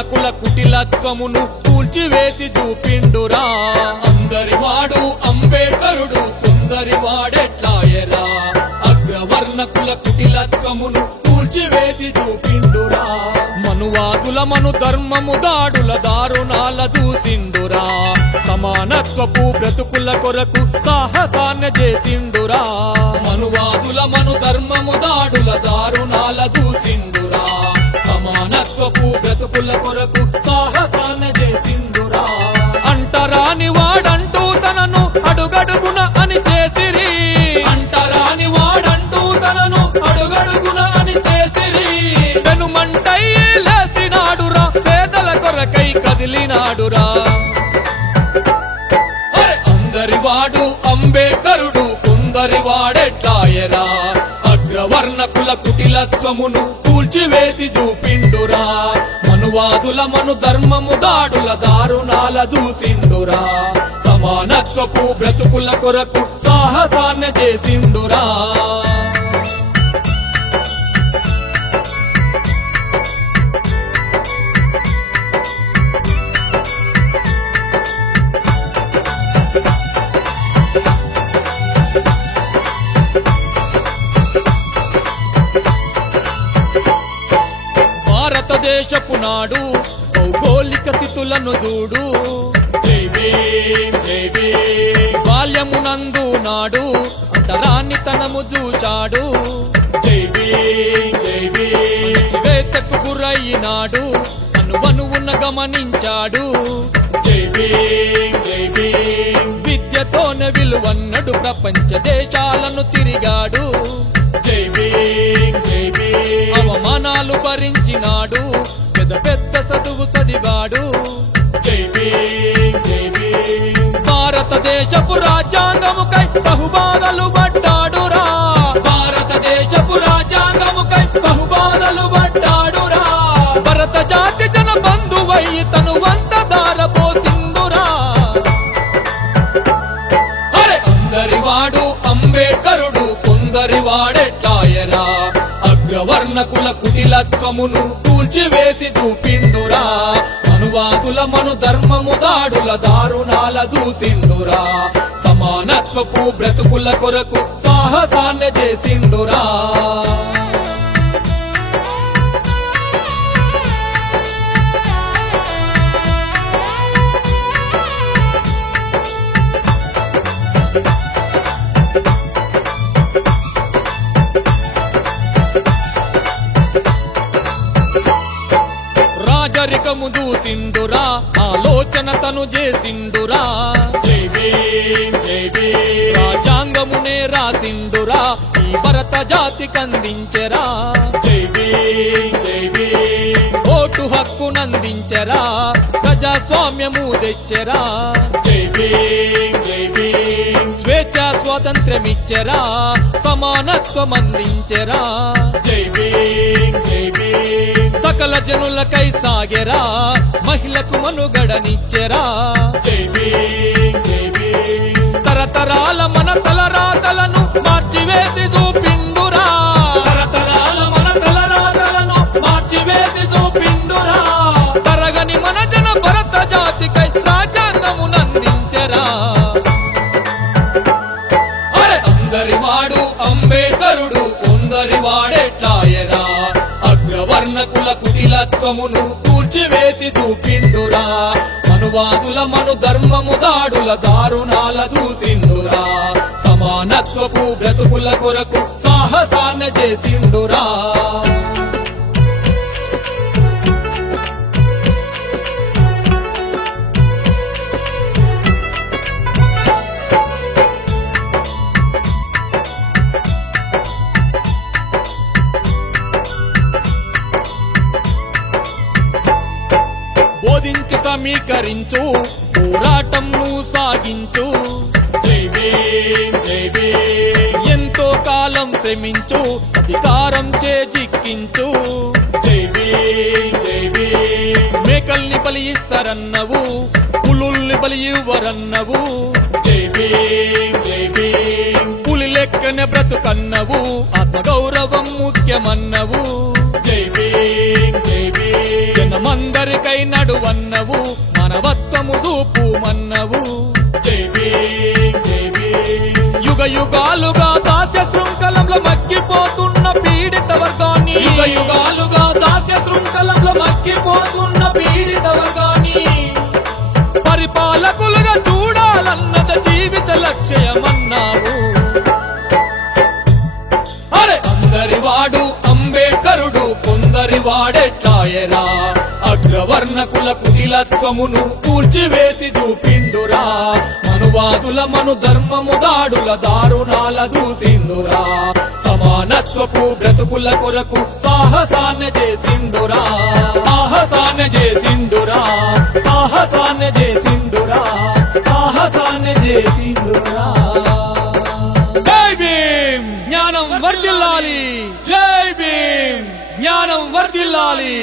అగ్రవర్ణకుల కుటిలత్వమును కూల్చివేసి చూపిండురా అందరివాడు అంబేడ్కరుడు కొందరివాడెట్లాయరా అగ్రవర్ణకుల కుటిలత్వమును కూల్చివేసి చూపిండురా మనువాదుల మను ధర్మము దాడుల దారుణాల చూసిండురా సమానత్వపు బ్రతుకుల కొరకు సాహసాన్ని చేసిండురా మనువాదుల మను ధర్మము దాడుల దారుణాల చూసిండురా సమానత్వపు బ్రతుకుల కొరకు సాహసాన్ని చేసిండురా అంటరాని వాడంటూ తనను అడుగడుగున అని చేసిరి అంటరాని వాడంటూ తనను అడుగడుగున అని చేసిరి వెనుమంటై లేసినాడురా పేదల కొరకై కదిలినాడురా అందరివాడు అంబేడ్కరుడు కొందరివాడెట్లాయరా అగ్రవర్ణకుల కుటిలత్వమును కూల్చివేసి చూపిండురా మనువాదుల మను ధర్మము దాడుల దారుణాల చూసిండురా సమానత్వపు బ్రతుకుల కొరకు సాహసాన్ని చేసిండురా భారతదేశపు నాడు భౌగోళిక స్థితులను చూడు జై భీమ్ జై భీమ్ బాల్యమునందు నాడు అంటరానితనము చూచాడు జై భీమ్ జై భీమ్ శ్వేతకు గురయ్యినాడు అనువనువున గమనించాడు జై భీమ్ జై భీమ్ విద్యతోనే విలువన్నడు ప్రపంచ దేశాలను తిరిగాడు జై భీమ్ జై భీమ్ అవమానాలు భరించినాడు పెద్ద పెద్ద చదువు చదివాడు జై భీమ్ జై భీమ్ భారతదేశపు రాజ్యాంగముకై బహుబాధలు పడ్డాడురా భారతదేశపు రాజ్యాంగముకై బహుబాధలు పడ్డాడురా భరత జాతి జన బంధువై తను వంత దారపోసిండురా అరే అందరివాడు అంబేడ్కరుడు కొందరివాడెట్లాయరా అగ్రవర్ణకుల కుటిలత్వమును కూల్చివేసి చూపిండురా మనువాదుల మను ధర్మము దాడుల దారుణాల చూసిండురా సమానత్వపు బ్రతుకుల కొరకు సాహసాన్ని చేసిండురా రాజరికము చూసిండురా ఆలోచన తను చేసిండురా జై భీమ్ జై భీమ్ రాజ్యాంగమునే రాసిండురా ఈ భరత జాతికందించెరా జై భీమ్ జై భీమ్ ఓటు హక్కునందించెరా ప్రజాస్వామ్యము తెచ్చెరా జై భీమ్ జై భీమ్ స్వేచ్ఛ స్వాతంత్ర్యమిచ్చెరా సమానత్వం అందించెరా జై భీమ్ జై భీమ్ సకల జనులకై సాగెరా మహిళకు మనుగడనిచ్చెరా జై భీమ్ జై భీమ్ తరతరాల మన తలరాతలను మార్చివేసి చూపిండురా తరతరాల మన తలరాతలను మార్చివేసి చూపిండురా తరగని మన జన భరత జాతికై రాజ్యాంగమునందించెరా అరే అందరివాడు అంబేడ్కరుడు కొందరివాడెట్లాయరా అగ్రవర్ణకుల కుటిలత్వమును కూల్చివేసి చూపిండురా మనువాదుల మను ధర్మము దాడుల దారుణాల చూసిండురా సమానత్వపు బ్రతుకుల కొరకు సాహసాన్ని చేసిండురా బోధించి సమీకరించు పోరాటంను సాగించు జై భీమ్ జై భీమ్ ఎంతో కాలం శ్రమించు అధికారం చేజిక్కించు జై భీమ్ జై భీమ్ మేకల్ని బలి ఇస్తారన్నవు పులుల్ని బలి ఇవ్వరన్నవు జై భీమ్ జై భీమ్ పులి లెక్కన బ్రతుకన్నవు ఆత్మగౌరవం ముఖ్యమన్నవు జై భీమ్ జై భీమ్ ధర్మమందరికై నడువన్నవు మానవత్వము చూపు మన్నవు జై భీమ్ జై భీమ్ యుగ యుగాలుగా దాస్య శృంఖలంలో మగ్గిపోతున్న పీడిత వర్గాన్ని యుగ యుగాలుగా దాస్య శృంఖలంలో మగ్గిపోతున్న పీడిత వర్గాన్ని పరిపాలకులుగా చూడాలన్నద జీవిత లక్ష్యమన్నావు అరే అందరి వాడు అంబేడ్కరుడు కొందరి వాడెట్లాయరా అగ్రవర్ణకుల కుటిలత్వమును కూల్చివేసి చూపిండురా మనువాదుల మను ధర్మము దాడుల దారుణాల చూసిందురా సమానత్వపు బ్రతుకుల కొరకు సాహసాన్ని చేసిండురా సాహసాన్ని చేసిండురా సాహసాన్ని చేసిండురా సాహసాన్ని చేసిండురా జై భీమ్ జ్ఞానం వర్ధిల్లాలి జై భీమ్ జ్ఞానం వర్ధిల్లాలి